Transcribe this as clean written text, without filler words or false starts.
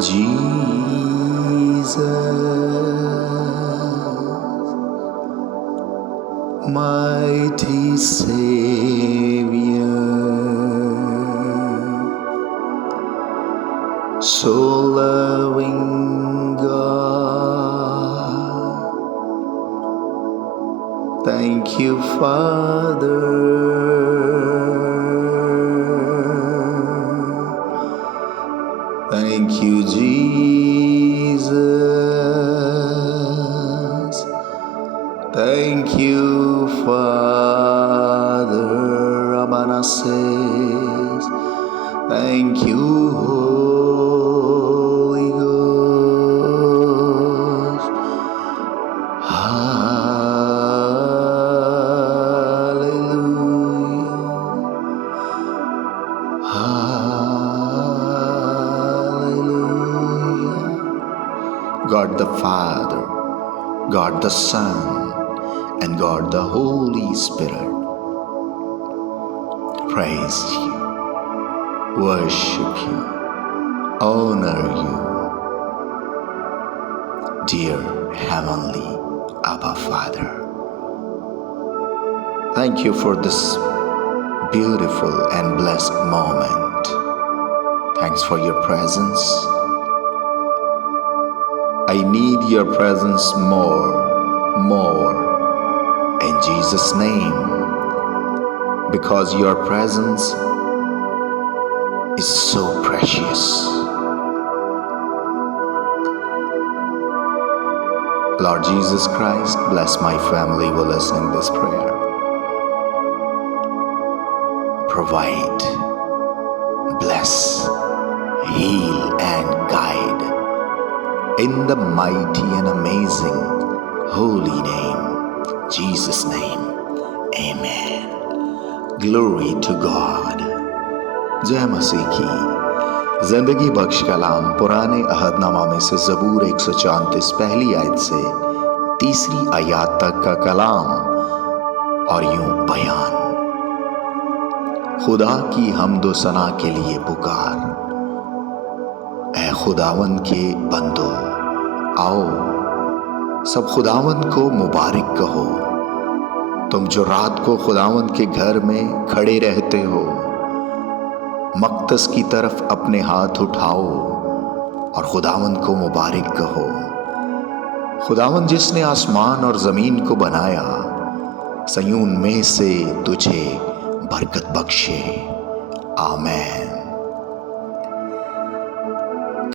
Jesus, mighty Savior, so loving God. Thank you, Father. Thank you, Jesus. Thank you, Father. Ramana says, thank you, Holy Ghost. Hallelujah. Hallelujah. God the Father, God the Son, and God the Holy Spirit praise you, worship you, honor you, dear Heavenly Abba Father. Thank you for this beautiful and blessed moment. Thanks for your presence. I need your presence more, in Jesus' name, because your presence is so precious. Lord Jesus Christ, bless my family while listening this prayer. Provide, bless, heal, and guide in the mighty and amazing holy name, Jesus' name. Amen. Glory to God. जय मसीह की। जिंदगी बख्श कलाम पुराने अहदनामा में से ज़बूर 134 पहली आयत से तीसरी आयत तक का कलाम और यूं बयान। खुदा की हम्दो सना के लिए पुकार, ऐ खुदावंद के बंदो आओ, सब खुदावंद को मुबारक कहो। तुम जो रात को खुदावंद के घर में खड़े रहते हो, मक़दस की तरफ अपने हाथ उठाओ और खुदावंद को मुबारक कहो। खुदावंद जिसने आसमान और ज़मीन को बनाया, सयून में से तुझे बरकत बख्शे। आमीन।